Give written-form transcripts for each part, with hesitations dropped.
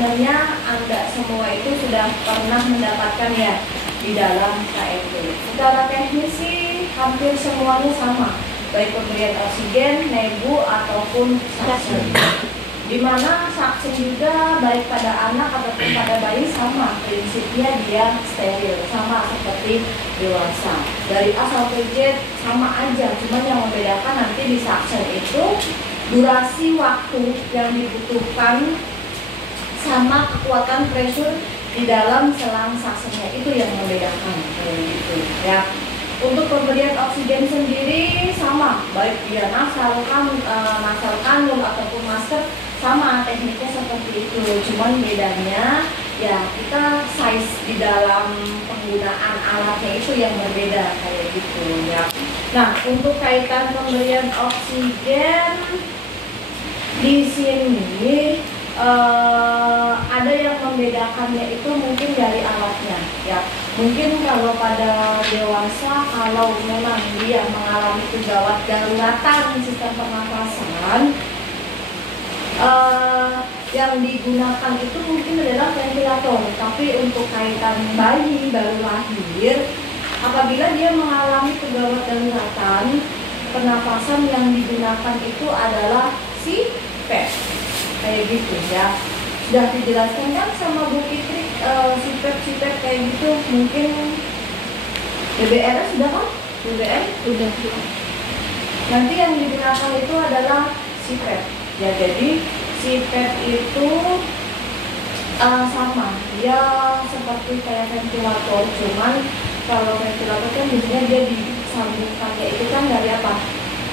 sebenarnya Anda semua itu sudah pernah mendapatkan ya di dalam KMP. Secara teknis sih hampir semuanya sama, baik pemberian oksigen, nebu ataupun suction. Dimana suction juga baik pada anak ataupun pada bayi sama prinsipnya, dia steril sama seperti dewasa. Dari A sampai Z sama aja, cuman yang membedakan nanti di suction itu durasi waktu yang dibutuhkan sama kekuatan pressure di dalam selang suctionnya, itu yang membedakan gitu ya. Untuk pemberian oksigen sendiri sama, baik dia nasal kanul ataupun masker sama tekniknya seperti itu. Cuman bedanya ya kita size di dalam penggunaan alatnya itu yang berbeda kayak gitu ya. Nah, untuk kaitan pemberian oksigen di sini ada yang membedakannya itu mungkin dari alatnya ya. Mungkin kalau pada dewasa, kalau memang dia mengalami kegawat daruratan sistem pernafasan, yang digunakan itu mungkin adalah ventilator. Tapi untuk kaitan bayi baru lahir, apabila dia mengalami kegawat daruratan pernafasan, yang digunakan itu adalah si PEP kayak gitu ya. Sudah dijelaskan kan sama Bu Fitri, sipep kayak gitu. Mungkin BBR sudah kan? BBR Udah. nanti yang digunakan itu adalah sipep ya. Jadi sipep itu sama, dia seperti kayak ventilator, cuman kalau ventilator kan biasanya dia disambungkannya itu kan dari apa?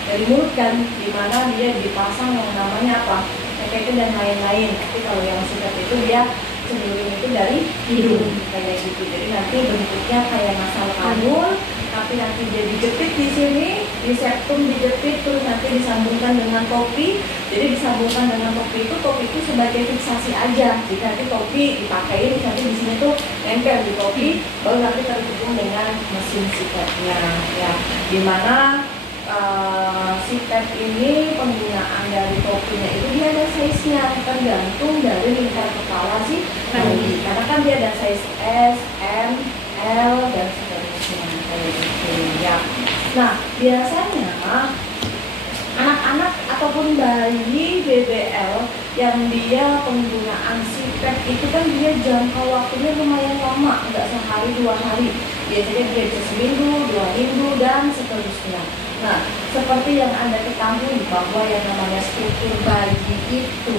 Dari mulut kan, dimana dia dipasang yang namanya apa? Itu dan lain-lain. Tapi kalau yang singkat itu dia cenderung itu dari hidung kayak gitu. Jadi nanti bentuknya kayak nasal kanul, tapi nanti dia dijepit di sini, di septum dijepit, terus nanti disambungkan dengan topi. Jadi disambungkan dengan topi itu sebagai fiksasi aja. Jadi nanti topi dipakai, nanti di sini tuh nempel di topi, baru nanti terhubung dengan mesin sipepnya ya. Dimana sipep ini penggunaan dari topinya itu dia ada size-nya, tergantung dari lingkar kepala si bayi. Karena kan dia ada size S, M, L dan seterusnya kayak gitu ya. Nah, biasanya anak-anak ataupun bayi BBL yang dia penggunaan sipep itu kan dia jangka waktunya lumayan lama, nggak sehari 2 hari. Biasanya dia bisa seminggu, 2 minggu dan seterusnya. Nah, seperti yang Anda ketahui bahwa yang namanya struktur bayi itu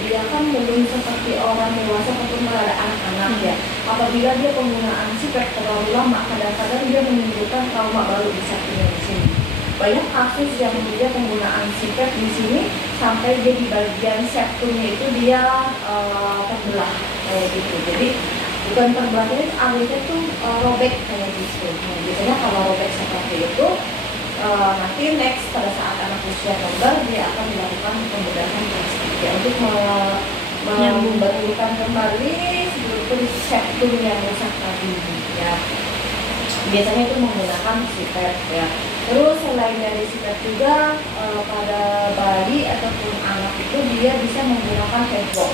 dia kan belum seperti orang dewasa ataupun pada anak-anak ya. Apabila dia penggunaan sipep terlalu lama, kadang-kadang dia menimbulkan trauma baru di septumnya di sini. Banyak kasus yang dia penggunaan sipep di sini sampai dia di bagian septumnya itu dia terbelah kayak gitu. Jadi bukan terbelahnya, akhirnya tuh robek kayak gitu. Nah, biasanya kalau robek seperti itu nanti next pada saat anak usia toddler dia akan dilakukan pembedahan plastik ya, untuk membetulkan kembali seluruh septum yang rusak tadi ya. Biasanya itu menggunakan sipep ya. Terus selain dari sipep juga pada bayi ataupun anak itu dia bisa menggunakan headbox.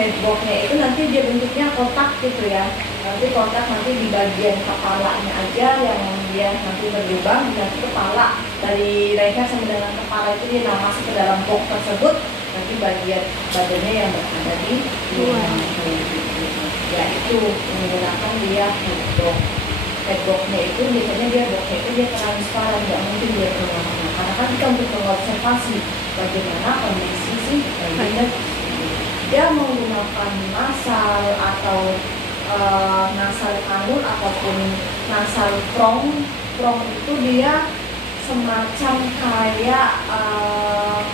Headboxnya itu nanti dia bentuknya kotak gitu ya. Nanti kotak nanti di bagian kepalanya aja yang dia nanti berlubang, nanti kepala dari leher sampai dengan kepala itu dia masuk ke dalam box tersebut. Nanti bagian badannya yang berada di luar. Ya itu menggunakan dia headbox. Headboxnya itu biasanya dia boxnya itu dia transparan, nggak mungkin dia berwarna. Karena kan kita untuk mengobservasi bagaimana kondisi si bayinya. Dia menggunakan nasal atau nasal kanul ataupun nasal prong itu dia semacam kayak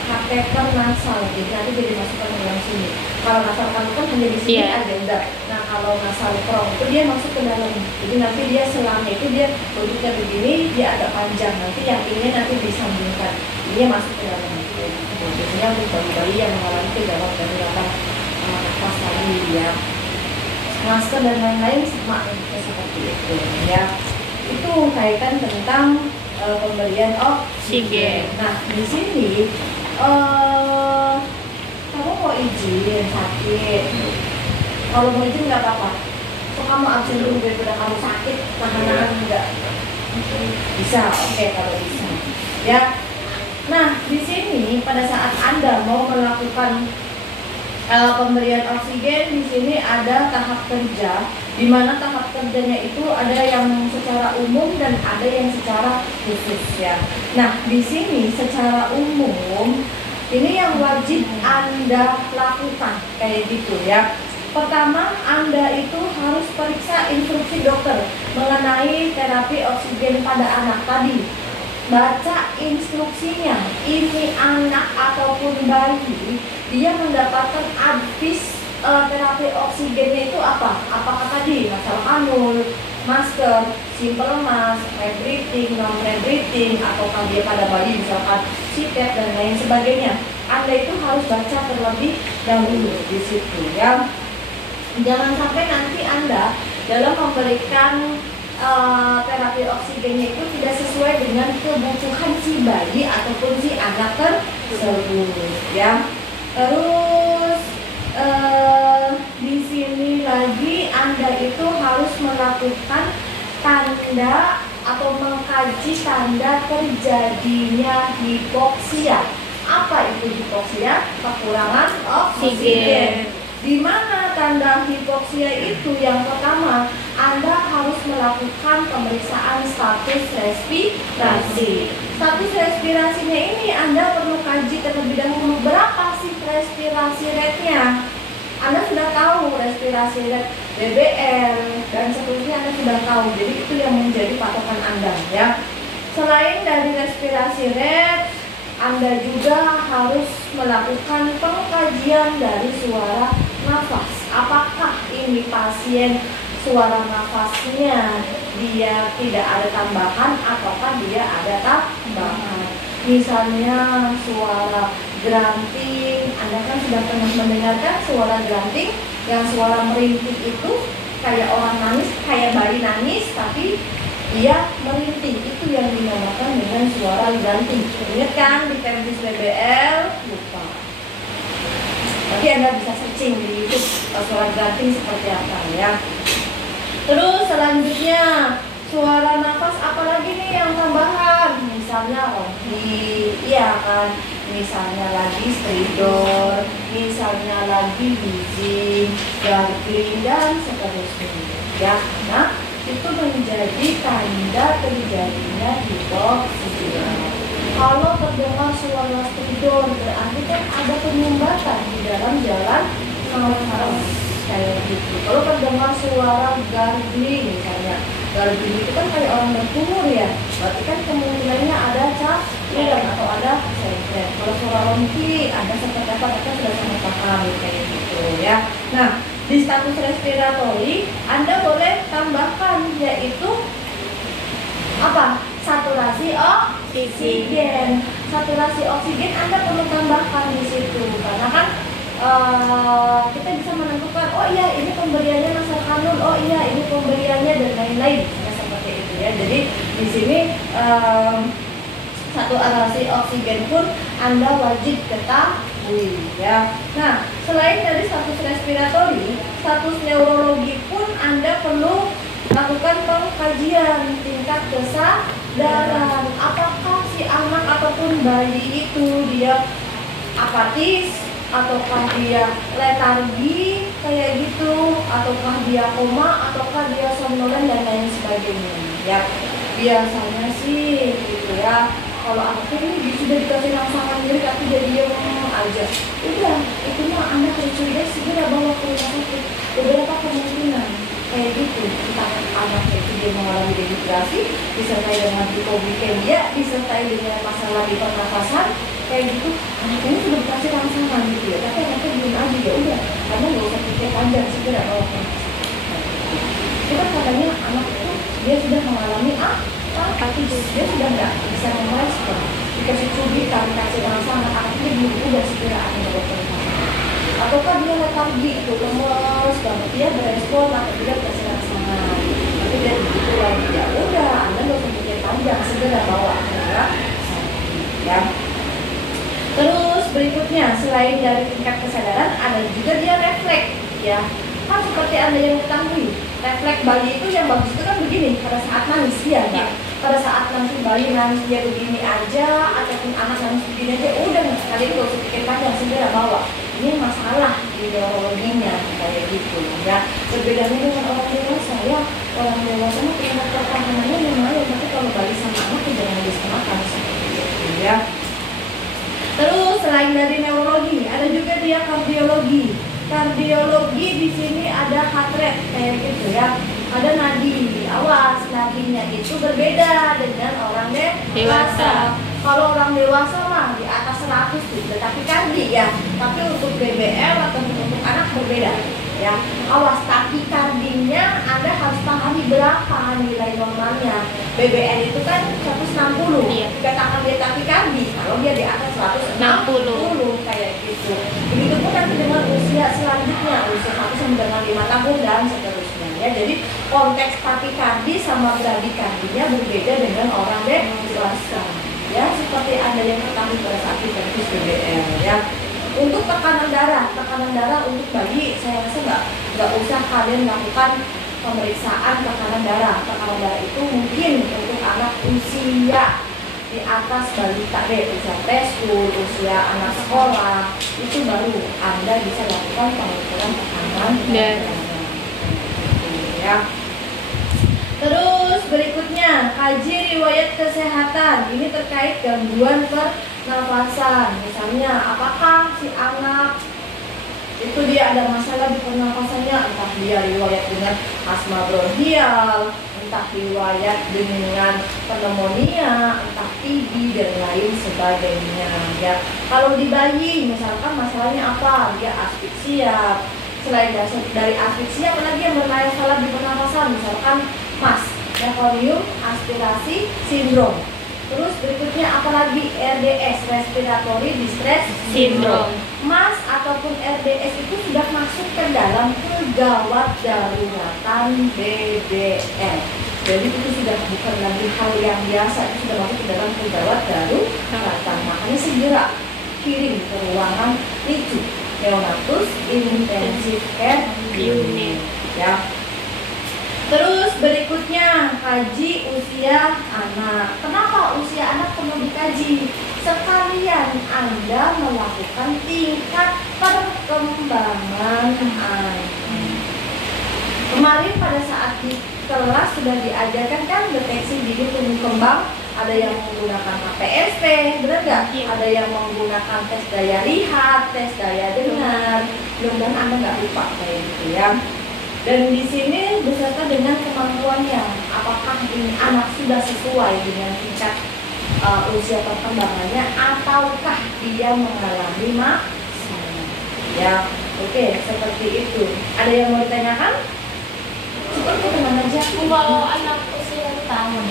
kateter nasal, jadi nanti dia dimasukkan ke dalam sini. Kalau nasal kanul kan hanya di sini aja udah. Nah kalau nasal prong itu dia masuk ke dalam, jadi nanti dia selangnya itu dia bentuknya begini, dia agak panjang, nanti yang ini nanti disambungkan, ini masuk ke dalam. Biasanya untuk bayi-bayi yang mengalami kegawat daruratan nafas tadi ya, masker dan lain-lain sama seperti itu ya. Itu kaitan tentang pemberian oksigen. Nah di sini kamu mau izin sakit. Kalau mau izin nggak apa-apa. So kamu absen dulu daripada kamu sakit, nahan-nahan enggak. Bisa, oke kalau bisa. Ya. Nah, di sini pada saat Anda mau melakukan pemberian oksigen, di sini ada tahap kerja, di mana tahap kerjanya itu ada yang secara umum dan ada yang secara khusus ya. Nah, di sini secara umum ini yang wajib Anda lakukan kayak gitu ya. Pertama, Anda itu harus periksa instruksi dokter mengenai terapi oksigen pada anak tadi. Baca instruksinya. Ini anak ataupun bayi, dia mendapatkan habis terapi oksigennya itu apa? Apakah tadi masalah kanul, masker, simple mask, red breathing, non red breathing, ataukah dia pada bayi misalkan CPAP dan lain sebagainya. Anda itu harus baca terlebih dahulu di situ ya. Jangan sampai nanti Anda dalam memberikan terapi oksigennya itu tidak sesuai dengan kebutuhan si bayi ataupun si anak tersebut ya. Terus di sini lagi Anda itu harus melakukan tanda atau mengkaji tanda terjadinya hipoksia. Apa itu hipoksia? Kekurangan oksigen. Di mana tanda hipoksia itu? Yang pertama, Anda harus melakukan pemeriksaan status respirasi. Status respirasinya ini Anda perlu kaji terlebih dahulu. Berapa sih respirasi rate-nya? Anda sudah tahu respirasi rate BBL dan seterusnya Anda sudah tahu. Jadi itu yang menjadi patokan Anda ya. Selain dari respirasi rate, Anda juga harus melakukan pengkajian dari suara nafas. Apakah ini pasien suara nafasnya dia tidak ada tambahan ataukah dia ada tambahan? Misalnya suara granting, Anda kan sudah pernah mendengarkan suara granting yang suara merintih itu kayak orang nangis, kayak bayi nangis tapi dia merintih, itu yang dinamakan dengan suara granting. Ingat kan di Tempus BBL? Lupa. Nanti Anda bisa searching di YouTube suara granting seperti apa ya. Terus selanjutnya suara nafas apalagi nih yang tambahan? Misalnya rohi, iya kan? Misalnya lagi stridor, misalnya lagi wheezing, gargling dan seterusnya ya. Nah, itu menjadi tanda terjadinya hipoksia. Kalau terdengar suara stridor berarti kan ada penyumbatan di dalam jalan nafas kayak gitu. Kalau terdengar suara gargling misalnya, gargling itu kan kayak orang berkumur ya, berarti kan kemungkinannya ada cairan atau ada sekret. Kalau suara ronki ada seperti apa, kita sudah sama paham kayak gitu ya. Nah, di status respiratori Anda boleh tambahkan yaitu apa? Saturasi oksigen. Saturasi oksigen Anda perlu tambahkan di situ karena kan kita bisa menentukan, oh iya ini pemberiannya masalah kanul, oh iya ini pemberiannya dan lain-lain seperti itu ya. Jadi di sini saturasi oksigen pun Anda wajib ketahui ya. Nah, selain dari status respiratori, status neurologi pun Anda perlu lakukan pengkajian tingkat kesadaran. Apakah si anak ataupun bayi itu dia apatis, ataukah dia letargi kayak gitu, ataukah dia koma, ataukah dia somnolen dan lain sebagainya ya. Biasanya sih gitu ya, kalau anaknya ini sudah dikasih rangsangan diri tapi dia diam aja, udah itu mah anak harus curiga segera bawa ke rumah sakit. Beberapa kemungkinan kayak gitu, entah anaknya itu dia mengalami dehidrasi disertai dengan hipoglikemia, disertai dengan masalah di pernafasan kayak gitu, anak ini sudah dikasih rangsangan gitu ya, tapi anaknya belum aja, ya udah karena nggak usah pikir panjang, segera bawa ke rumah sakit. Itu kan katanya anak itu dia sudah mengalami apatis, dia sudah nggak bisa merespon, dikasih cubitan, dikasih rangsangan, anaknya belum, udah segera akan bawa ke rumah sakit. Ataukah dia letargi itu lemes banget, dia berespon atau tidak dikasih rangsangan, tapi dia begitu lagi, ya udah Anda nggak usah pikir panjang, segera bawa ke rumah sakit ya. Terus berikutnya, selain dari tingkat kesadaran, ada juga dia refleks, ya. Kan seperti Anda yang ketahui, refleks bayi itu yang bagus itu kan begini, pada saat nangis dia enggak. Pada saat nanti bayi nangis dia begini aja, ataupun anak nangis begini aja, udah kalian gak usah pikir panjang, segera bawa. Ini masalah di neurologinya kayak gitu, ya. Berbedanya dengan orang dewasa, ya. Orang dewasa mah tingkat pertahanannya lumayan, tapi kalau bayi sama anak itu jangan disamakan seperti itu, ya. Terus selain dari neurologi, ada juga dia kardiologi. Kardiologi di sini ada heart rate kayak gitu, ya. Ada nadi, awas nadinya itu berbeda dengan orang dewasa. Kalau orang dewasa mah di atas 100 tuh, tapi kardi, ya. Tapi untuk BBL atau untuk anak berbeda, ya. Awas takikardinya Anda harus pahami berapa nilai normalnya. BBL itu kan 160, dikatakan dia takikardi kalau dia di atas 160 kayak gitu. Begitupun nanti dengan usia selanjutnya, usia 1 sampai dengan 5 tahun dan seterusnya, ya. Jadi konteks takikardi sama bradikardinya berbeda dengan orang dewasa, ya. Seperti Anda yang ketahui pada saat hipertensi BBL, ya. Untuk tekanan darah untuk bayi, saya rasa nggak usah kalian lakukan pemeriksaan tekanan darah. Tekanan darah itu mungkin untuk anak usia di atas balita deh, usia preschool, usia anak sekolah, itu baru Anda bisa lakukan pengukuran tekanan darah, ya. Terus berikutnya, kaji riwayat kesehatan. Ini terkait gangguan pernafasan. Misalnya, apakah si anak itu dia ada masalah di pernafasannya, entah dia riwayat dengan asma bronkial, entah riwayat dengan pneumonia, entah TB dan lain sebagainya, ya. Kalau di bayi, misalkan masalahnya apa? Dia asfiksia. Selain dari asfiksia, apalagi yang bermasalah di pernafasan, misalkan MAS, meconium aspirasi sindrom. Terus berikutnya apalagi RDS, respiratory distress syndrome. MAS ataupun RDS itu sudah masuk ke dalam kegawat daruratan BBL. Jadi itu sudah bukan lagi hal yang biasa, itu sudah masuk ke dalam kegawat daruratan. Makanya segera kirim ke ruangan NICU, neonatus intensive care unit, ya. Terus berikutnya, kaji usia anak. Kenapa usia anak perlu dikaji? Sekalian Anda melakukan tingkat perkembangan anak. Kemarin pada saat di kelas sudah diajarkan kan deteksi dini tumbuh kembang. Ada yang menggunakan HPSP, benar nggak? Ada yang menggunakan tes daya lihat, tes daya dengar. Mudah-mudahan Anda nggak lupa kayak gitu, ya. Dan di sini beserta dengan kemampuannya, apakah ini anak sudah sesuai dengan tingkat usia perkembangannya, ataukah dia mengalami masalah, ya. Oke, seperti itu. Ada yang mau ditanyakan? Seperti mana aja? Kalau anak usia 1 tahun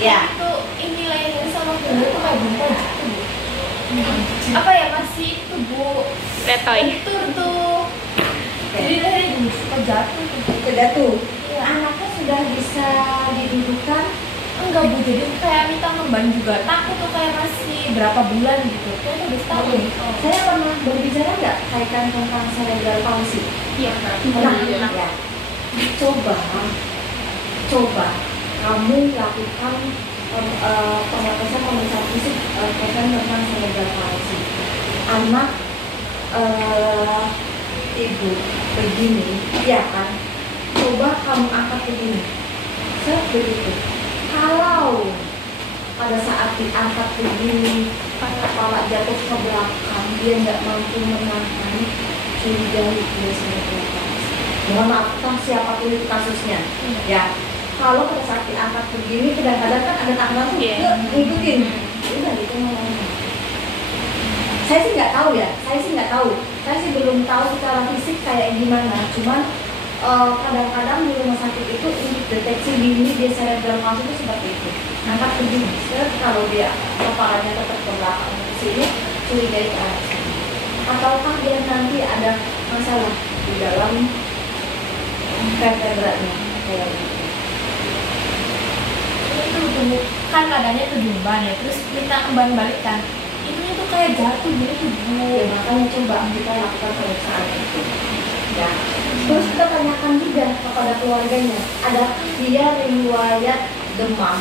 ya, itu nilainya sama guru itu kayak gimana gitu, Bu? Apa ya, masih itu, Bu? Letoy. Tur tuh. Jadi dari dulu suka jatuh. Ya. Anaknya sudah bisa didudukkan? Enggak, Bu, jadi kayak minta ngemban juga. Takut tuh kayak masih berapa bulan gitu. Kayaknya udah setahun. Saya pernah berbicara nggak kaitan tentang cerebral palsy? Iya, Pernah, ya. Coba kamu lakukan pemeriksaan fisik tentang cerebral palsy. Anak ibu begini, ya kan? Coba kamu angkat begini, begitu. Kalau pada saat diangkat begini, kepala jatuh ke belakang, dia nggak mampu menahan, curigai dia cerebral palsy. Mohon maaf, siapa tuh kasusnya, ya. Kalau pada saat diangkat begini, kadang-kadang kan ada tangan tuh ngikutin, udah gitu ngomongnya. Saya sih nggak tahu, ya. Saya sih belum tahu secara fisik kayak gimana. Cuman kadang-kadang di rumah sakit itu untuk deteksi dini dia cerebral palsy itu seperti itu. Angkat begini, kalau dia kepalanya tetap ke belakang ke sini, curigai ke arah sana. Ataukah dia nanti ada masalah di dalam vertebranya kayak gitu. Itu kan keadaannya kejumbaan ya, terus minta emban balik kan. ini tuh kayak jatuh gitu Bu. Ya makanya coba kita lakukan pemeriksaan itu. Ya. Terus kita tanyakan juga kepada keluarganya, ada dia riwayat demam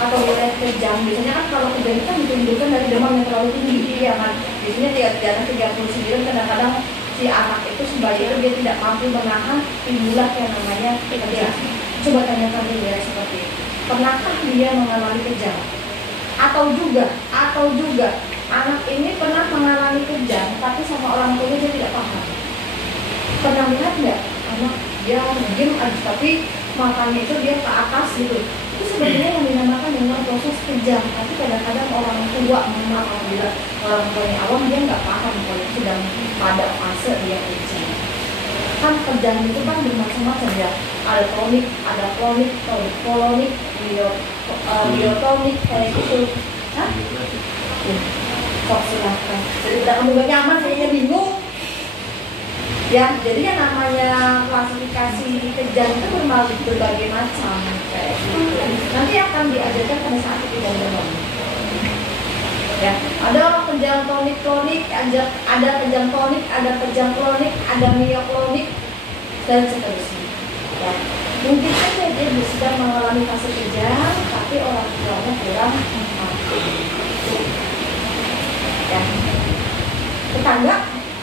atau riwayat kejang. Biasanya kan kalau kejang itu kan ditimbulkan dari demam yang terlalu tinggi, ya kan. Biasanya di atas 39 kadang-kadang si anak itu sebagai itu dia tidak mampu menahan timbullah yang namanya kejang. Coba tanyakan dulu ya seperti itu. Pernahkah dia mengalami kejang? Atau juga anak ini pernah mengalami kejang tapi sama orang tuanya dia tidak paham. Pernah lihat nggak anak dia diam aja tapi matanya itu dia ke atas gitu? Itu sebenarnya yang dinamakan dengan proses kejang. Tapi kadang-kadang orang tua mama apabila orang tuanya awam dia nggak paham kalau sedang pada fase dia kejang. Kan kejang itu kan bermacam-macam ya. Ada kronik, ada kronik, kolonik, biotonik kayak gitu. Hah? Kok silahkan. Jadi tidak kamu gak nyaman, kayaknya bingung. Ya, jadi yang namanya klasifikasi kejang itu berbagai macam kayak gitu. Nanti akan diajarkan pada saat kejang demam. Ya, ada kejang tonik-tonik, ada kejang tonik, ada kejang klonik, ada mioklonik dan seterusnya. Ya, mungkin saja dia sedang mengalami fase kejang, tapi orang tuanya kurang mampu. Ya, tetangga.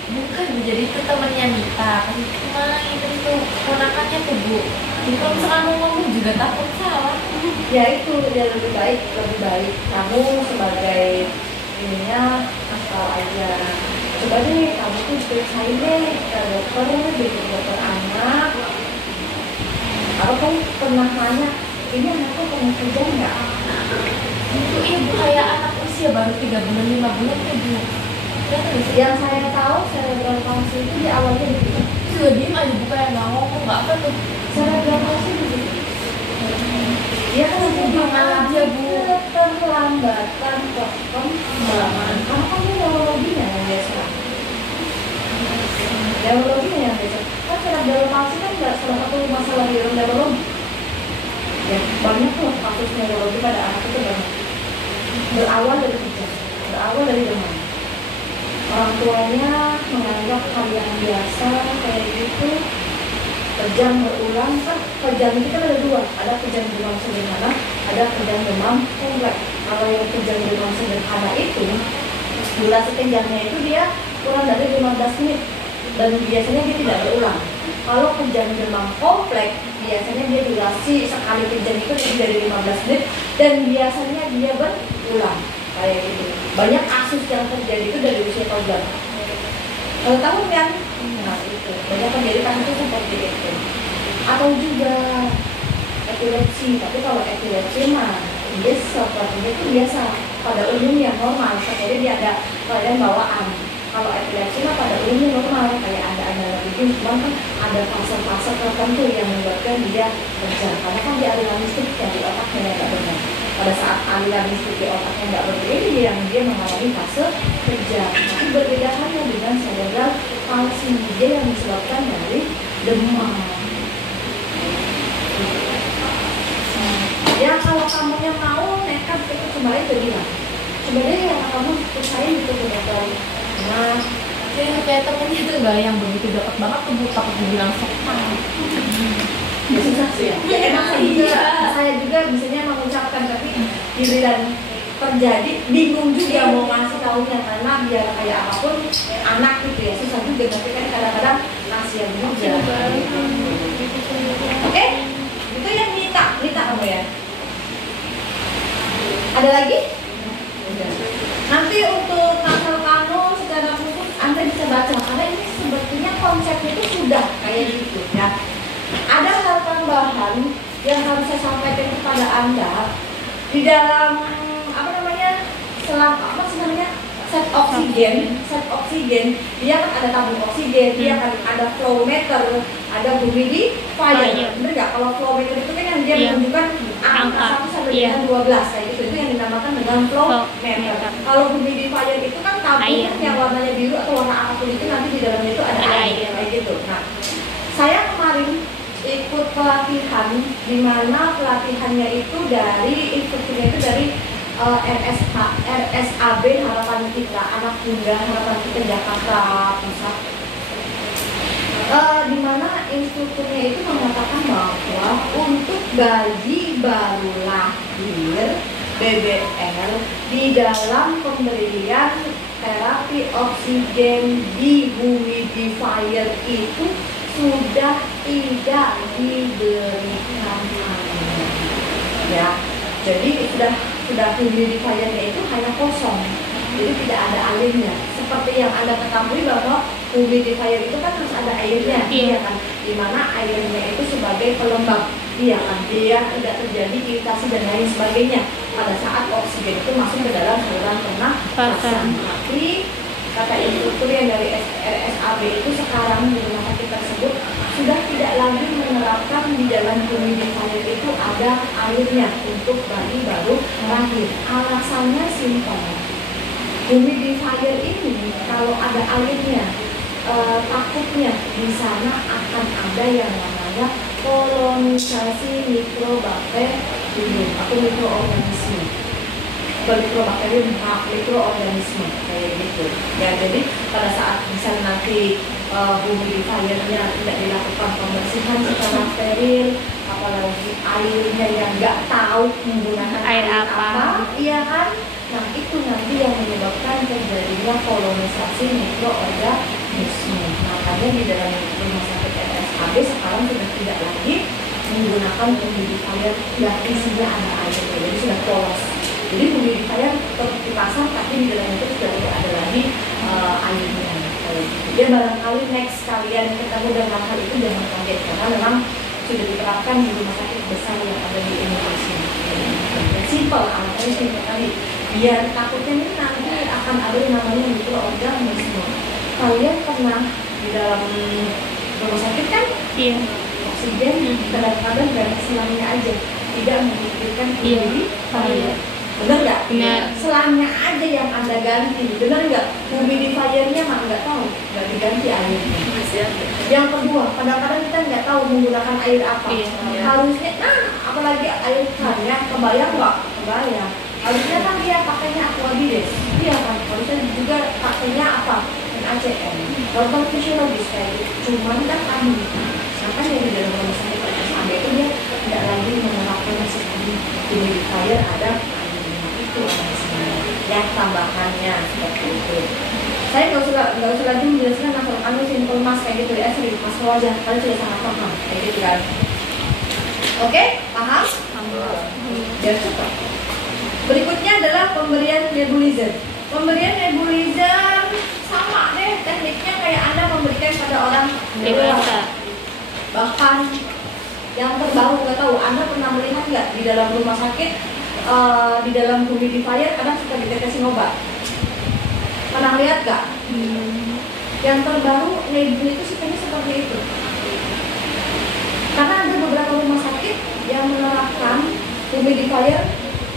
Bukan Bu, jadi itu temannya Mita. Kan itu main itu ponakannya tuh Bu. Jadi kalau misalkan mau ngomong juga takut salah. Ya itu ya lebih baik kamu sebagai ininya asal aja. Coba deh kamu tuh periksain deh ke dokter anak. Atau kamu pernah nanya ini anakku pernah kejang nggak? Itu ibu kayak anak usia baru 3 bulan 5 bulan tuh Bu. Yang saya tahu cerebral palsy itu di awalnya begitu. Juga diem aja Bu, kayak nggak ngomong nggak apa tuh. Cerebral palsy begitu. Dia kan mengalami keterlambatan perkembangan. Karena kan neurologinya yang biasa. Neurologinya yang biasa. Kan cerebral palsy kan salah satu masalah di neurologi. Ya banyak tuh kasus neurologi pada anak itu banyak. Berawal dari kejang, berawal dari demam. Orang tuanya menganggap hal yang biasa kayak gitu. Kejang berulang, kan kejang itu kan ada dua, ada kejang demam sederhana, ada kejang demam kompleks. Kalau yang kejang demam sederhana itu durasi kejangnya itu dia kurang dari 15 menit dan biasanya dia tidak berulang. Kalau kejang demam kompleks biasanya dia durasi sekali kejang itu lebih dari 15 menit dan biasanya dia berulang kayak gitu. Banyak kasus yang terjadi itu dari usia tahun berapa? Tahun kan? Nah itu banyak terjadi kasus itu seperti itu. Atau juga epilepsi, tapi kalau epilepsi mah dia sepertinya itu biasa pada umumnya normal, seperti dia ada keadaan bawaan. Kalau epilepsi mah pada umumnya normal, kayak ada itu, cuman kan ada fase-fase tertentu yang menyebabkan dia kejang. Karena kan dia aliran listrik yang di otaknya yang nggak benar. Pada saat aliran listrik di otaknya nggak berbeda, yang dia mengalami fase kejang. Tapi berbeda halnya dengan cerebral palsy, dia yang disebabkan dari demam. Ya kalau kamu yang mau nekat itu coba aja bilang. Coba deh yang kamu percaya gitu ke dokter. Nah, jadi kayak temennya tuh nggak yang begitu dekat banget tuh Bu, takut dibilang sekal. ya susah sih ya. Ya emang saya juga biasanya mengucapkan tapi giliran terjadi bingung juga mau ngasih taunya karena biar kayak apapun anak gitu ya susah juga tapi kan kadang-kadang kasihan juga. Oke, itu yang Mita kamu ya. Ada lagi? Nanti untuk masalah kamu secara khusus Anda bisa baca karena ini sebetulnya konsepnya itu sudah kayak gitu ya. Ada hal tambahan yang harus saya sampaikan kepada Anda di dalam set oksigen dia kan ada tabung oksigen, dia kan ada flow meter, ada humidifier. Bener nggak? Kalau flow meter itu kan yang dia menunjukkan angka 1 sampai dengan 12 kayak gitu, itu yang dinamakan dengan flow meter. Kalau humidifier itu kan tabung yang warnanya biru atau warna apapun itu nanti di dalamnya itu ada air kayak gitu. Nah, saya kemarin ikut pelatihan di mana pelatihannya itu dari instrukturnya itu dari RSAB Harapan Kita, Anak Muda Harapan Kita Jakarta Pusat, di mana instrukturnya itu mengatakan bahwa untuk bayi baru lahir BBL di dalam pemberian terapi oksigen di humidifier itu sudah tidak diberikan ya. Jadi sudah humidifiernya itu hanya kosong, jadi tidak ada airnya. Seperti yang Anda ketahui bahwa humidifier itu kan harus ada airnya, iya kan? Dimana airnya itu sebagai pelembab, iya kan? Dia tidak terjadi iritasi dan lain sebagainya pada saat oksigen itu masuk ke dalam saluran pernafasan. Tapi kata instruktur yang dari RSAB itu sekarang di rumah sakit tersebut sudah tidak lagi menerapkan di dalam humidifier itu ada airnya untuk bayi baru lahir. Alasannya simpel. Humidifier ini kalau ada airnya, takutnya di sana akan ada yang namanya kolonisasi mikrobakterium atau mikroorganisme. Mikrobakterium, mikroorganisme kayak gitu. Ya, jadi pada saat misalnya nanti humidifiernya tidak dilakukan pembersihan secara steril, apalagi airnya yang nggak tahu menggunakan air apa, iya kan? Nah, itu nanti yang menyebabkan terjadinya kolonisasi mikroorganisme. Makanya di dalam rumah sakit RSAB sekarang sudah tidak lagi menggunakan humidifier yang isinya ada air, jadi sudah polos. Jadi humidifier tetap dipasang, tapi di dalamnya itu sudah tidak ada lagi airnya. Ya barangkali next kalian ketemu dengan hal itu jangan kaget, karena memang sudah diterapkan di rumah sakit besar yang ada di Indonesia. Simple, alasannya simple kali. Biar takutnya ini nanti akan ada yang namanya mikroorganisme. Kalian pernah di dalam rumah sakit kan? Iya. Oksigen kadang-kadang dari selangnya aja, tidak memikirkan humidifier. Benar nggak? Benar. Selangnya aja yang Anda ganti, benar nggak? Humidifiernya mah nggak tahu, nggak diganti airnya. Yang kedua, kadang-kadang kita nggak tahu menggunakan air apa. Harusnya, apalagi air kerannya, kebayang nggak? Kebayang. Harusnya kan dia pakainya Aquabides, iya kan? Harusnya juga pakainya apa? NaCl. Normal fisiologis kayak gitu. Cuman kan kami, makanya di dalam rumah sakit RSAB itu dia tidak lagi menerapkan sistem humidifier ada itu ya tambahannya seperti itu. Saya nggak usah lagi menjelaskan langsung anu simpel mas kayak gitu ya, sedikit mas wajah kalian sudah sangat paham kayak gitu kan. Oke, paham? Biar cepat. Berikutnya adalah pemberian nebulizer. Pemberian nebulizer sama deh tekniknya kayak Anda memberikan pada orang dewasa. Bahkan yang terbaru nggak tahu, Anda pernah melihat nggak di dalam rumah sakit, di dalam humidifier kadang suka ditetesin obat. Pernah lihat nggak? Yang terbaru nebu itu seperti itu. Karena ada beberapa rumah sakit yang menerapkan humidifier,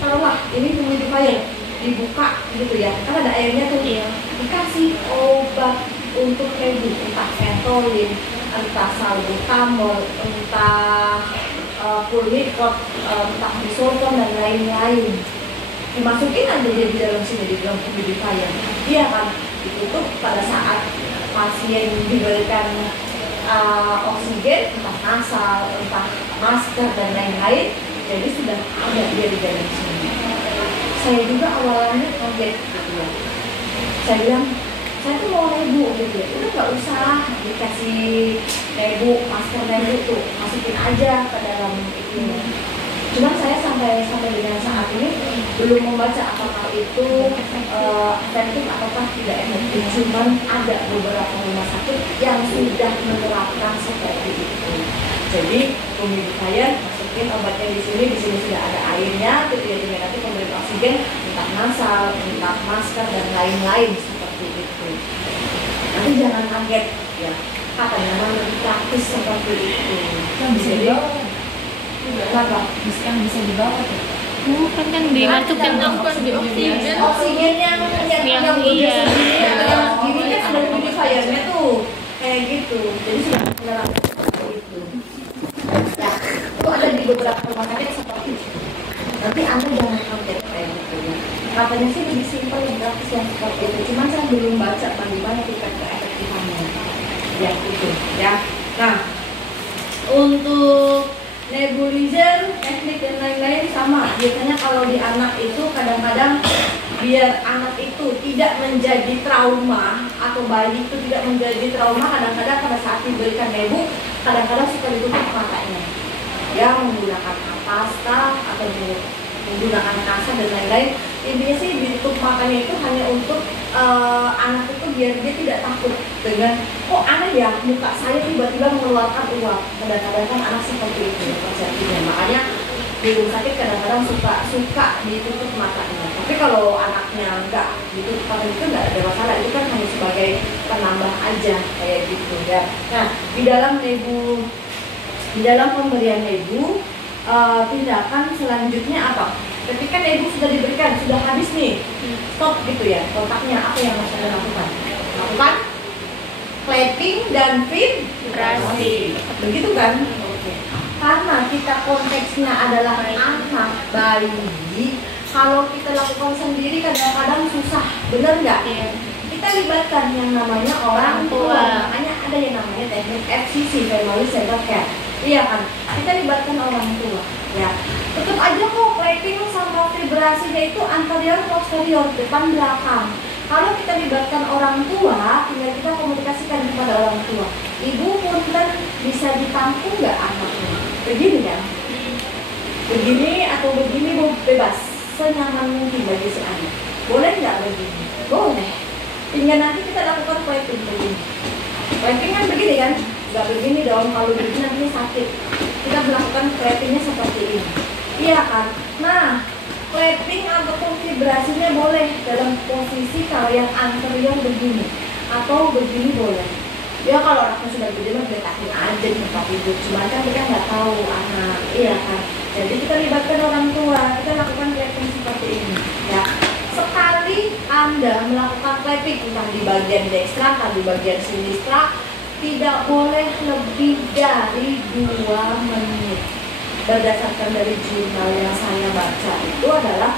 taruhlah ini humidifier dibuka gitu ya, kan ada airnya tuh, dikasih obat untuk nebu, entah Ventolin, entah salbutamol, entah pulmicort, entah bisolton dan lain-lain. Dimasukin aja di dalam sini, di dalam humidifier. Iya kan, ditutup pada saat pasien diberikan oksigen, entah nasal, entah masker dan lain-lain. Jadi sudah ada dia di dalam sini. Saya juga awalnya kaget gitu ya. Saya bilang, saya tuh mau nebu gitu ya, udah nggak usah dikasih nebu, masker nebu tuh, masukin aja ke dalam itu. Cuman saya sampai dengan saat ini belum membaca apakah itu efektif ataukah tidak efektif. Cuman ada beberapa rumah sakit yang sudah menerapkan seperti itu. Jadi humidifier, masukin obatnya di sini sudah ada airnya, kemudian nanti pemberian oksigen, entah nasal, entah masker dan lain-lain seperti itu. Nanti jangan kaget ya, katanya memang lebih praktis seperti itu. Yang bisa dibawa kan? Kenapa? Yang bisa dibawa tuh. Kan dimasukin bukan di oksigen. Oksigen yang iya. Yang gini kan ada humidifiernya tuh, kayak gitu. Jadi sudah menerapkan seperti itu. Ya, itu ada di beberapa rumah sakit seperti itu. Nanti Anda jangan kaget kayak gitu. katanya sih lebih simpel, lebih praktis yang seperti itu. Cuman saya belum baca bagaimana tingkat keefektifannya. Ya itu ya. Nah, untuk nebulizer, teknik dan lain-lain sama. Biasanya kalau di anak itu kadang-kadang biar anak itu tidak menjadi trauma atau bayi itu tidak menjadi trauma, kadang-kadang pada saat diberikan nebu, kadang-kadang suka ditutup matanya. Ya menggunakan pasta atau menggunakan kasa dan lain-lain. Intinya sih ditutup matanya itu hanya untuk anak itu biar dia tidak takut dengan kok aneh ya muka saya tiba-tiba mengeluarkan uap. Kadang-kadang kan anak seperti itu persepsinya. Makanya di rumah sakit kadang-kadang suka ditutup matanya. Tapi kalau anaknya enggak ditutup matanya itu enggak ada masalah. Itu kan hanya sebagai penambah aja kayak gitu ya. Nah di dalam pemberian nebu, tindakan selanjutnya apa? Ketika nebu sudah diberikan, sudah habis nih, stop gitu ya, kontaknya apa yang harus Anda lakukan? Lakukan clapping dan vibrasi. Begitu kan? Oke. Karena kita konteksnya adalah anak bayi, kalau kita lakukan sendiri kadang-kadang susah, bener nggak? Kita libatkan yang namanya orang tua. Makanya ada yang namanya teknik FCC, Family Center Care. Iya kan? Kita libatkan orang tua. Ya, tetap aja kok clapping sama vibrasinya itu anterior posterior, depan belakang. Kalau kita libatkan orang tua, tinggal kita komunikasikan kepada orang tua. Ibu punten bisa ditampung nggak anaknya? Begini kan? Begini atau begini Bu, bebas, senyaman mungkin bagi si anak. Boleh nggak begini? Boleh. Tinggal nanti kita lakukan clapping begini. Clapping kan begini kan? Nggak begini dong, kalau begini nanti sakit. Kita melakukan clappingnya seperti ini. Iya kan? Nah, clapping ataupun vibrasinya boleh dalam posisi kalau yang anterior begini atau begini boleh. Ya kalau anaknya sudah gede mah letakin aja di tempat tidur. Cuma kan kita nggak tahu anak, iya kan? Jadi kita libatkan orang tua, kita lakukan clapping seperti ini. Ya, sekali Anda melakukan clapping entah di bagian dekstra, entah di bagian sinistra, tidak boleh lebih dari 2 menit. Berdasarkan dari jurnal yang saya baca itu adalah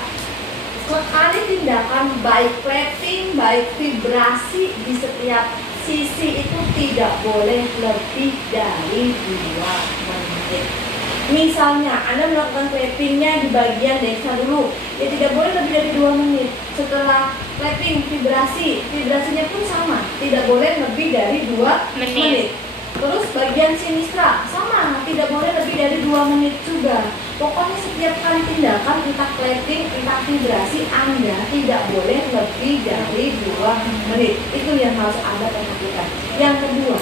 sekali tindakan baik clapping, baik vibrasi di setiap sisi itu tidak boleh lebih dari 2 menit. Misalnya Anda melakukan clappingnya di bagian dekstra dulu, ya tidak boleh lebih dari 2 menit. Setelah clapping, vibrasinya pun sama, tidak boleh lebih dari 2 menit. Terus bagian sinistra sama, tidak boleh lebih dari 2 menit juga. Pokoknya setiap kali tindakan entah clapping, entah vibrasi Anda tidak boleh lebih dari 2 menit. Itu yang harus Anda perhatikan. Yang kedua,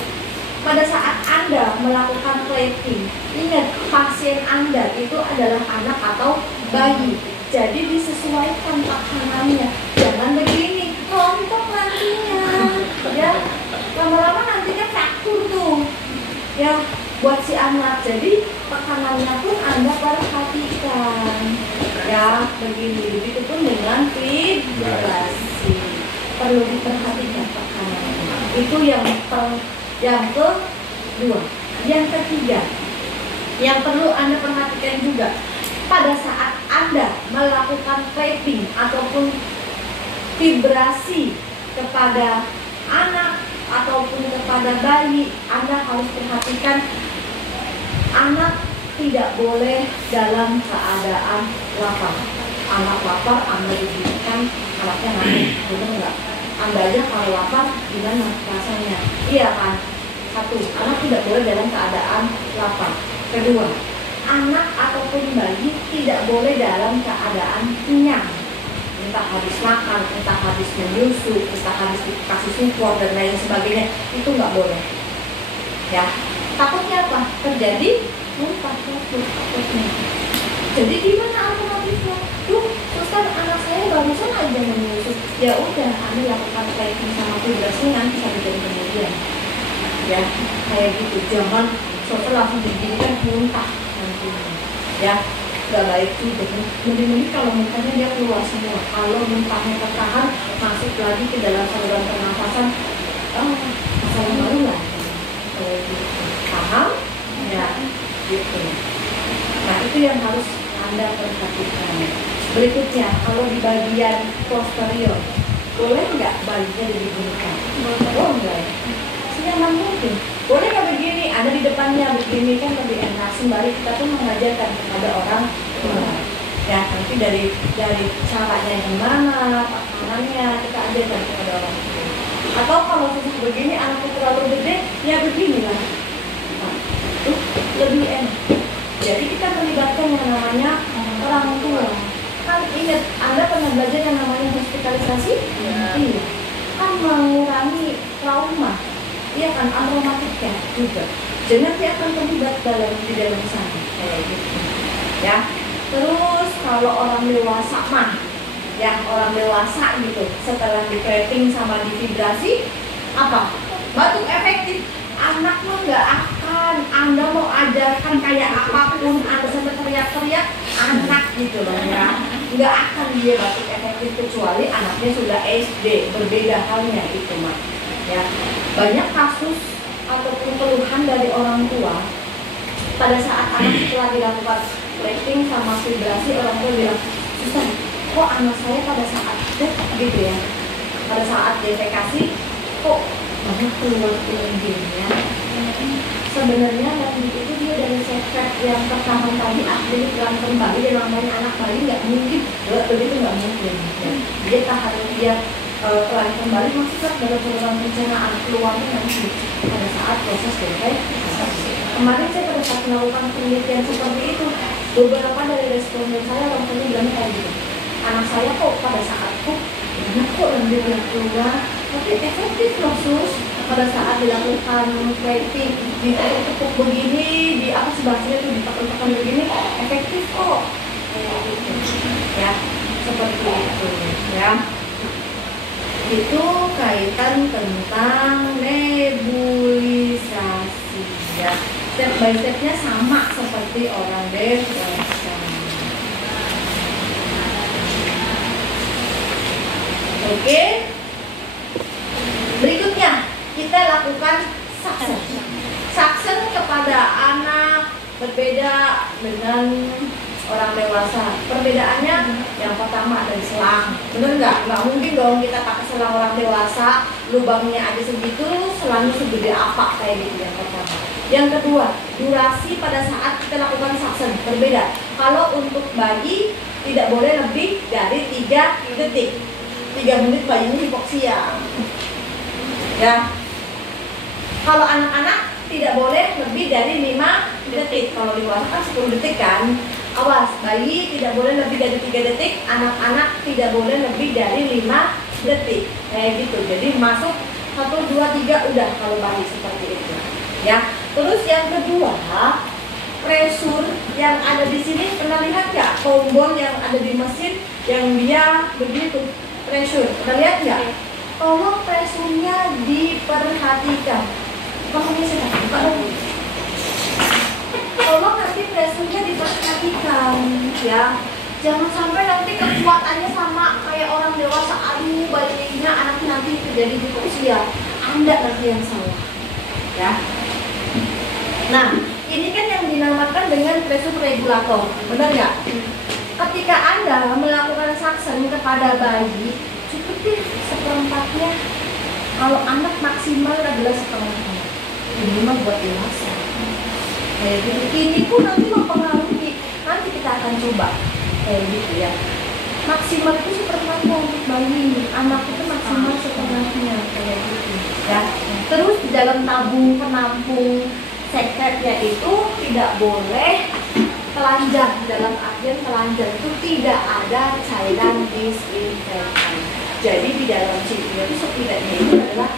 pada saat Anda melakukan clapping, ingat pasien Anda itu adalah anak atau bayi. Jadi disesuaikan tekanannya. Jangan begini, rontok nantinya. Ya, lama-lama nantinya fraktur tuh. Ya, buat si anak. Jadi tekanannya pun Anda perhatikan. Ya, begini. Begitupun dengan vibrasi. Perlu diperhatikan tekanannya. Itu yang kedua. Yang ketiga, yang perlu Anda perhatikan juga, pada saat Anda melakukan clapping ataupun vibrasi kepada anak ataupun kepada bayi, Anda harus perhatikan anak tidak boleh dalam keadaan lapar. Anak lapar, Anda diberikan anaknya nanti, benar nggak? Anda aja kalau lapar gimana rasanya? Iya kan? 1, anak tidak boleh dalam keadaan lapar. Kedua, anak ataupun bayi tidak boleh dalam keadaan kenyang. Entah habis makan, entah habis menyusu, entah habis dikasih susu dan lain sebagainya, itu nggak boleh. Ya, takutnya apa? Terjadi muntah, takutnya. Jadi gimana alternatifnya? Suster, anak saya barusan aja menyusu. Ya udah, Anda lakukan clapping sama vibrasi nanti 1 jam kemudian. Ya, kayak gitu. Jangan suster langsung dijadikan muntah nantinya. Ya, nggak baik juga. Mending kalau muntahnya dia keluar semua. Kalau muntahnya tertahan, masuk lagi ke dalam saluran pernafasan, masalah baru lah. Kayak gitu. Paham? Ya, gitu. Nah, itu yang harus Anda perhatikan. Berikutnya, kalau di bagian posterior, boleh nggak bayinya dibunyikan? Oh enggak ya? Senyaman mungkin. Boleh nggak begini? Ada di depannya begini kan lebih enak. Sembari kita tuh mengajarkan kepada orang tua. Ya nanti dari caranya gimana, pakanannya kita ajarkan kepada orang tua. Atau kalau susah begini, anaknya terlalu gede, ya beginilah. Nah, itu lebih enak. Jadi kita melibatkan yang namanya orang tua. Kan ingat, Anda pernah belajar yang namanya hospitalisasi? Iya. Kan mengurangi trauma. Iya kan, traumatiknya juga. Jangan dia akan terlibat di dalam sana. Kayak gitu. Ya. Terus kalau orang dewasa mah, ya orang dewasa gitu, setelah di clapping sama di vibrasi, apa? Batuk efektif. Anak mah nggak akan, Anda mau ajarkan kayak apapun, Anda sampai teriak-teriak, anak gitu loh ya, nggak akan dia batuk efektif kecuali anaknya sudah SD, berbeda halnya itu mah. Ya, banyak kasus ataupun keluhan dari orang tua pada saat anak setelah dilakukan plating sama vibrasi, orang tua bilang, susah, kok anak saya pada saat gitu ya, pada saat defekasi kok banyak keluar kelendirnya. Sebenarnya waktu itu dia dari sekret yang pertama tadi akhirnya pulang kembali, dia namanya anak bayi nggak mungkin, begitu nggak mungkin. Ya. Dia tahan dia pulang kembali masuklah dalam saluran pencernaan, keluarnya nanti pada saat proses defekasi. Kemarin saya pada saat melakukan penelitian seperti itu, beberapa dari responden saya orang tua bilang kayak gitu, anak saya kok pada saat banyak kok lendirnya keluar, tapi efektif loh sus. Pada saat dilakukan plating, ditekuk begini, di apa sih bahasanya tuh, ditekan begini, efektif kok. Ya, seperti itu ya. Itu kaitan tentang nebulisasi ya. Step by stepnya sama seperti orang dewasa. Oke. Berikutnya kita lakukan suction. Suction kepada anak berbeda dengan orang dewasa. Perbedaannya yang pertama dari selang. Bener nggak? Nggak mungkin dong kita pakai selang orang dewasa, lubangnya ada segitu, selangnya segede apa kayak gitu yang pertama. Yang kedua, durasi pada saat kita lakukan suction berbeda. Kalau untuk bayi tidak boleh lebih dari 3 detik. 3 menit bayinya hipoksia. Ya. Kalau anak-anak tidak boleh lebih dari 5 detik. Kalau dewasa kan 10 detik kan. Awas, bayi tidak boleh lebih dari 3 detik, anak-anak tidak boleh lebih dari 5 detik. Kayak gitu. Jadi masuk 1, 2, 3 udah kalau bayi seperti itu. Ya. Terus yang kedua, pressure yang ada di sini, pernah lihat nggak tombol yang ada di mesin yang dia begitu pressure? Pernah lihat nggak? Tolong pressure-nya diperhatikan. Kamu bisa buka dong. Tolong nanti pressure-nya diperhatikan, ya. Jangan sampai nanti kekuatannya sama kayak orang dewasa. Aduh, bayinya anaknya nanti terjadi hipoksia. Anda nanti yang salah, ya. Nah, ini kan yang dinamakan dengan pressure regulator, benar nggak? Ketika Anda melakukan suction kepada bayi, cukup deh 1/4-nya. Kalau anak maksimal adalah 1/2. Ini mah buat dewasa. Kayak gitu. Ini pun nanti mempengaruhi. Nanti kita akan coba kayak gitu ya. Maksimal itu 1/4 untuk bayi. Anak itu maksimal 1/2-nya kayak gitu. Ya. Terus di dalam tabung penampung sekretnya itu tidak boleh telanjang. Dalam artian telanjang itu tidak ada cairan disinfektan. Jadi di dalam CD itu setidaknya itu adalah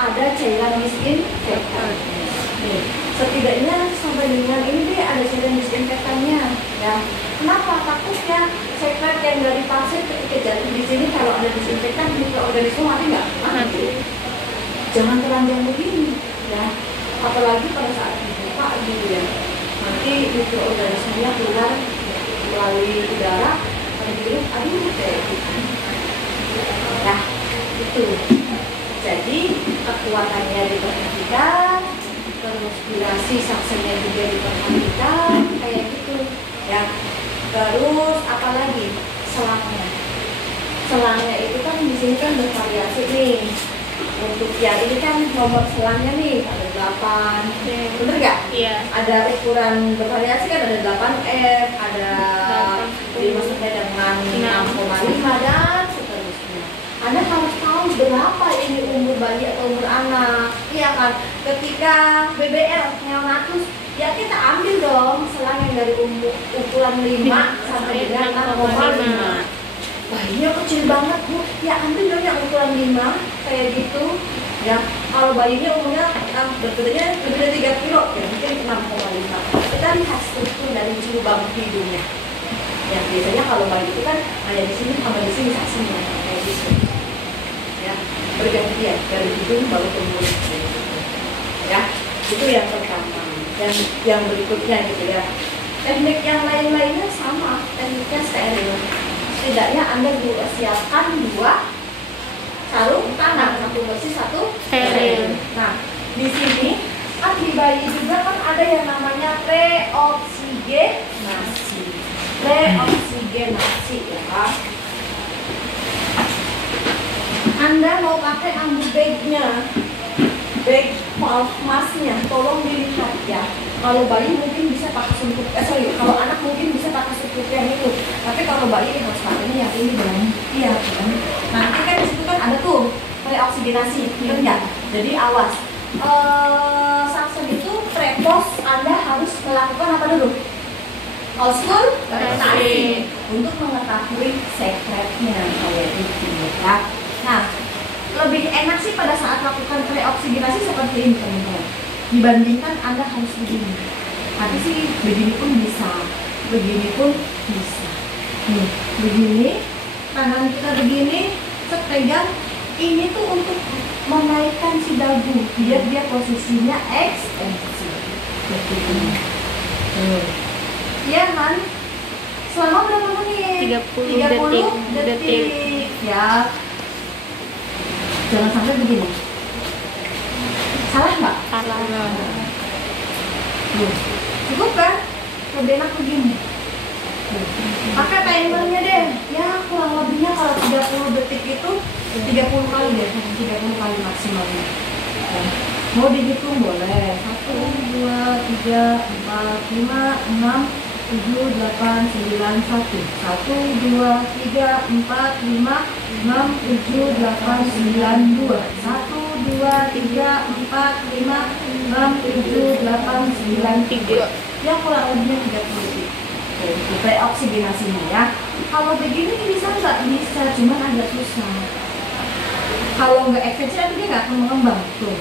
ada cairan disinfektan. Setidaknya sampai dengan ini deh ada cairan disinfektannya. Ya. Kenapa? Takutnya sekret yang dari pasien ketika jatuh di sini kalau ada disinfektan mikroorganisme mati nggak? Mati. Jangan telanjang begini, ya. Apalagi pada saat dibuka gitu ya. Nanti mikroorganismenya keluar melalui udara, terhirup, aduh kayak gitu. Nah, itu. Jadi kekuatannya diperhatikan, terus durasi suctionnya juga diperhatikan, kayak gitu. Ya. Terus apalagi selangnya. Selangnya itu kan di sini kan bervariasi nih. Untuk yang ini kan nomor selangnya nih ada 8, bener nggak? Iya. Ada ukuran bervariasi kan, ada 8F, ada 5 sampai dengan 6,5 dan seterusnya. Anda harus tahu berapa ini umur bayi atau umur anak, iya kan? Ketika BBL neonatus, ya kita ambil dong selang yang dari ukuran 5 sampai dengan 6,5. Bayinya kecil banget Bu, ya ambil dong yang ukuran 5 kayak gitu ya. Kalau bayinya umurnya berbedanya lebih dari 3 kilo ya mungkin 6,5. Kita lihat struktur dari lubang hidungnya. Ya biasanya kalau bayi itu kan hanya di sini sama di sini saksinya kayak gitu ya, bergantian dari hidung baru ke mulut gitu. Ya itu yang pertama. Dan yang berikutnya gitu ya, teknik yang lain-lainnya sama, tekniknya steril. Setidaknya Anda siapkan 2 sarung tangan, 1 bersih 1 steril. Nah, di sini kan di bayi juga kan ada yang namanya preoksigenasi. Preoksigenasi ya. Anda mau pakai ambu bagnya, bag valve masknya, tolong dilihat ya. Kalau bayi mungkin bisa pakai suntuk, kalau anak mungkin bisa pakai suntuk yang itu. Tapi kalau bayi harus pakainya yang ini dong. Iya kan. Nanti kan di situ kan ada tuh preoksigenasi, enggak? Jadi awas. Samsung itu prepos Anda harus melakukan apa dulu? Auskultasi untuk mengetahui sekretnya kayak itu ya. Nah, lebih enak sih pada saat melakukan preoksigenasi seperti ini teman-teman, dibandingkan Anda harus begini. Tapi sih begini pun bisa, begini pun bisa. Nih, begini, tangan kita begini, pegang. Ini tuh untuk menaikkan si dagu biar dia posisinya ekstensi. Seperti ini. Iya kan? Selama berapa menit? 30 detik. Ya. Jangan sampai begini. Salah nggak? Salah. Cukup kan? Lebih enak begini. Pakai timernya deh. Ya kurang lebihnya kalau 30 detik itu 30 kali deh. 30 kali maksimalnya. Mau dihitung boleh. 1, 2, 3, 4, 5, 6, 7, 8, 9, 1. 1, 2, 3, 4, 5, 6, 7, 8, 9, 2. 1, 2, 3, 4, 5, 6, 7, 8, 9, 3. Ya kurang lebihnya 30 detik. Itu preoksigenasinya ya. Kalau begini bisa nggak? Bisa, cuman agak susah. Kalau nggak ekstensi nanti dia nggak akan mengembang. Tuh.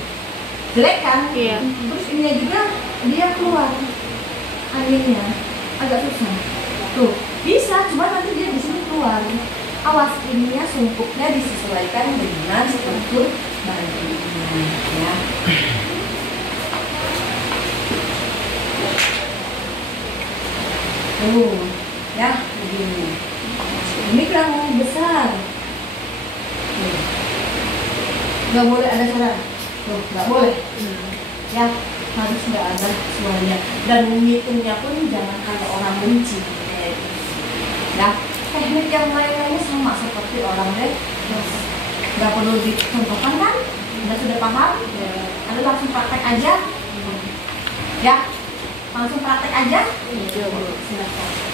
Jelek kan? Iya. Terus ininya juga dia keluar anginnya. Agak susah. Tuh, bisa, cuma nanti dia di sini keluar. Awas ininya sungkupnya disesuaikan dengan struktur bayinya ya. Tuh, ya begini. Ini kurang besar. Tuh. Nggak boleh ada suara. Tuh, nggak boleh. Ya, harus nggak ada suaranya. Dan ngitungnya pun jangan kayak orang benci. Ya, teknik yang lain-lainnya sama seperti orang deh. Nggak perlu dicontohkan kan? Anda sudah paham? Ya. Anda langsung praktek aja. Ya, langsung praktek aja. Silakan.